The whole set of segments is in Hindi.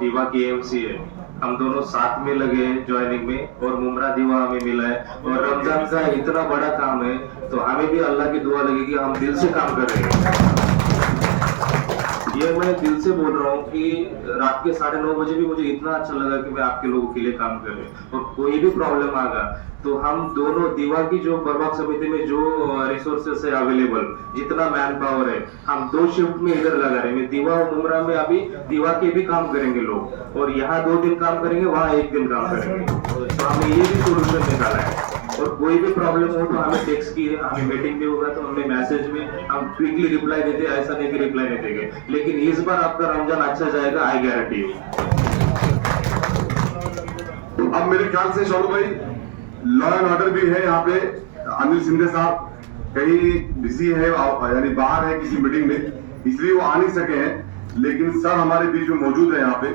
दीवा की एएमसी है, हम दोनों साथ में लगे हैं ज्वाइनिंग में, और मुमरा दीवा हमें मिला है। और रमजान का इतना बड़ा काम है तो हमें भी अल्लाह की दुआ लगेगी, हम दिल से काम कर रहे हैं। ये मैं दिल से बोल रहा हूँ कि रात के 9:30 बजे भी मुझे इतना अच्छा लगा कि मैं आपके लोगों के लिए काम कर रहे हैं। और कोई भी प्रॉब्लम आगा तो हम दोनों दीवा की जो बर्बाक समिति में जो रिसोर्सेस है अवेलेबल, जितना मैन पावर है, हम 2 शिफ्ट में इधर लगा रहे हैं। दीवा और मुमरा में अभी दीवा के भी काम करेंगे लोग, और यहाँ 2 दिन काम करेंगे, वहाँ 1 दिन काम करेंगे। तो हमने ये भी सोल्यूशन निकाला है। और कोई भी प्रॉब्लम हो तो हमें टेक्स्ट की, हमें मीटिंग भी होगा तो हमें मैसेज में हम क्विकली रिप्लाई देते, ऐसा नहीं कि रिप्लाई नहीं देंगे। लेकिन इस बार आपका रमजान अच्छा जाएगा, आई गारंटी यू। अब मेरे ख्याल से शौरभ भाई लॉ एंड ऑर्डर भी है यहाँ पे। अनिल शिंदे साहब कहीं बिजी है, यानी बाहर है किसी मीटिंग में, इसलिए वो आ नहीं सके हैं। लेकिन सर हमारे बीच में मौजूद है यहाँ पे।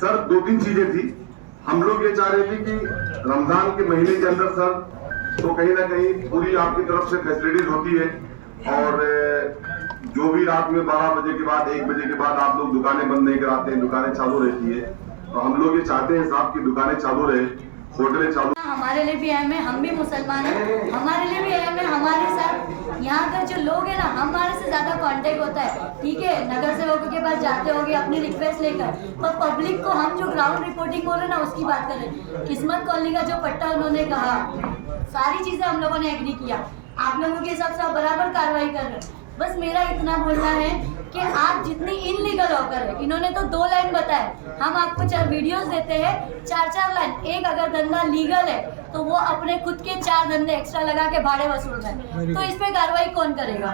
सर 2-3 चीजें थी। हम लोग ये चाह रहे थे कि रमजान के महीने के अंदर सर तो कहीं ना कहीं पूरी आपकी तरफ से फैसिलिटीज होती है, और जो भी रात में 12 बजे के बाद 1 बजे के बाद आप लोग दुकानें बंद नहीं कराते हैं, दुकानें चालू रहती है। तो हम लोग ये चाहते हैं साहब की दुकानें चालू रहे, होटलें चालू। हमारे लिए भी अहम है, हम भी मुसलमान हैं, हमारे लिए भी अहम है। हमारे साथ यहाँ का जो लोग है ना, हमारे से ज्यादा कांटेक्ट होता है। ठीक है, नगर सेवकों के पास जाते होंगे अपनी रिक्वेस्ट लेकर, पर पब्लिक को हम जो ग्राउंड रिपोर्टिंग हो रहे हैं ना उसकी बात कर रहे हैं। किस्मत कॉलोनी का जो पट्टा उन्होंने कहा, सारी चीजें हम लोगों ने एग्री किया। आप लोगों के हिसाब से आप बराबर कार्रवाई कर रहे हैं। बस मेरा इतना बोलना है कि आप जितनी इनलीगल होकर है, इन्होंने तो 2 लाइन बताए, हम आपको 4 वीडियोस देते हैं, 4-4 लाइन। एक अगर धंधा लीगल है तो वो अपने खुद के 4 धंधे एक्स्ट्रा लगा के भाड़े वसूल रहे हैं, तो इस पे कार्रवाई कौन करेगा?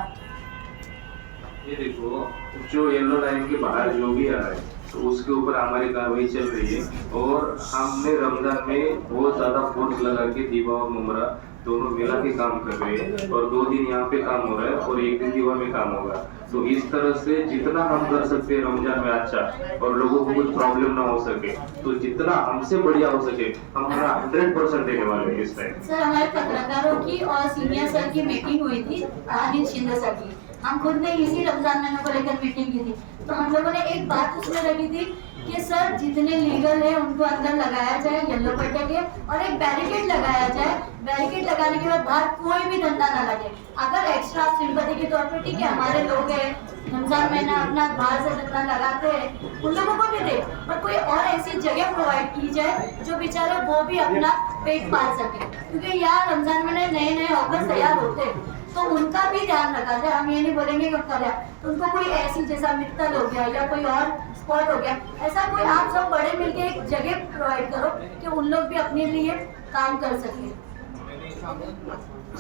ये देखो, जो येलो लाइन के बाहर जो भी आ रहा है तो उसके ऊपर हमारी कार्रवाई चल रही है। और हमने रमजान में बहुत ज्यादा फोर्स लगा के दीवा और मुमरा दोनों मिला के काम कर रहे हैं, और 2 दिन यहाँ पे काम हो रहा है और 1 दिन दीवा में काम होगा। तो इस तरह से जितना हम कर सकते हैं रमजान में अच्छा, और लोगों को कुछ प्रॉब्लम ना हो सके, तो जितना हमसे बढ़िया हो सके हम अपना 100% देने वाले हैं इस टाइम। सर हमारे पत्रकारों की और सीनियर सर की मीटिंग हुई थी, अनिल शिंदे सर की। हम खुद ने इसी रमजान महीने को लेकर मीटिंग की थी, तो हम लोगों ने एक बात उसमें रखी थी कि सर जितने लीगल है उनको अंदर लगाया जाए येलो पट्टे के, और एक बैरिकेड लगाया जाए। बैरिकेड लगाने के बाद बाहर कोई भी धंधा ना लगे। अगर एक्स्ट्रा सिंपैथी के तौर पे ठीक है, हमारे लोग हैं रमजान महीना अपना बाहर से धंधा लगाते हैं, उन लोगों को भी दे, पर कोई और ऐसी जगह प्रोवाइड की जाए जो बेचारे वो भी अपना पेट पाल सके। क्योंकि यहाँ रमजान में नए ऑफर तैयार होते हैं, तो उनका भी ध्यान रखा जाए। हम ये नहीं बोलेंगे कि उनका ध्यान, उनको कोई ऐसी जैसा मित्तल हो गया या कोई और स्पॉट हो गया, ऐसा कोई आप सब बड़े मिलके एक जगह प्रोवाइड करो कि उन लोग भी अपने लिए काम कर सके।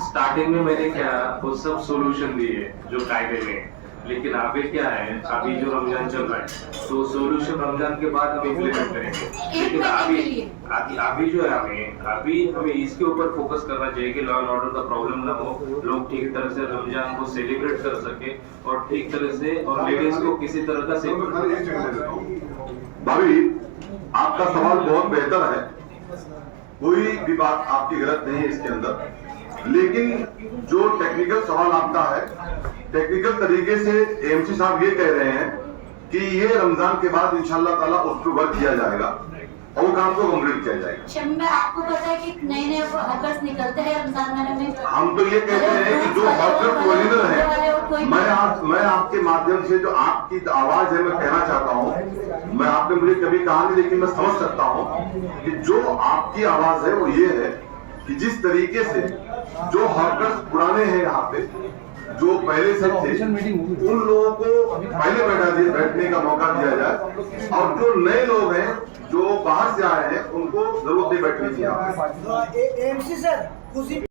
स्टार्टिंग में मैंने क्या वो सब सोल्यूशन दिए जो कायदे में, लेकिन अभी क्या है, अभी जो रमजान चल रहा है तो सोल्यूशन रमजान के बाद हम इम्प्लीमेंट करेंगे। लेकिन अभी जो है हमें इसके ऊपर फोकस करना चाहिए कि लॉ एंड ऑर्डर का प्रॉब्लम ना हो, लोग ठीक तरह से रमजान को सेलिब्रेट कर सके, और ठीक तरह से, और लेडीज को किसी तरह का भाभी आपका सवाल बहुत बेहतर है, कोई भी बात आपकी गलत नहीं है इसके अंदर। लेकिन जो टेक्निकल सवाल आपका है, टेक्निकल तरीके से एएमसी साहब ये कह रहे हैं कि ये रमजान के बाद इंशाल्लाह ताला उस पर वर्क किया जाएगा और काम को कंप्लीट किया जाएगा। में आपको पता है कि नए हॉकर्स निकलते हैं रमजान महीने में। हम तो ये कहते हैं कि जो हॉकर ओरिजिनल है, मैं आपके माध्यम से जो आपकी आवाज है मैं कहना चाहता हूँ, मैं आपने मुझे कभी कहा नहीं लेकिन मैं समझ सकता हूँ कि जो आपकी आवाज है वो ये है कि जिस तरीके से जो हॉकर्स पुराने हैं यहाँ पे जो पहले से थे उन लोगों को पहले बैठने का मौका दिया जाए, और जो नए लोग हैं जो बाहर से आए हैं उनको जरूरत नहीं बैठने की।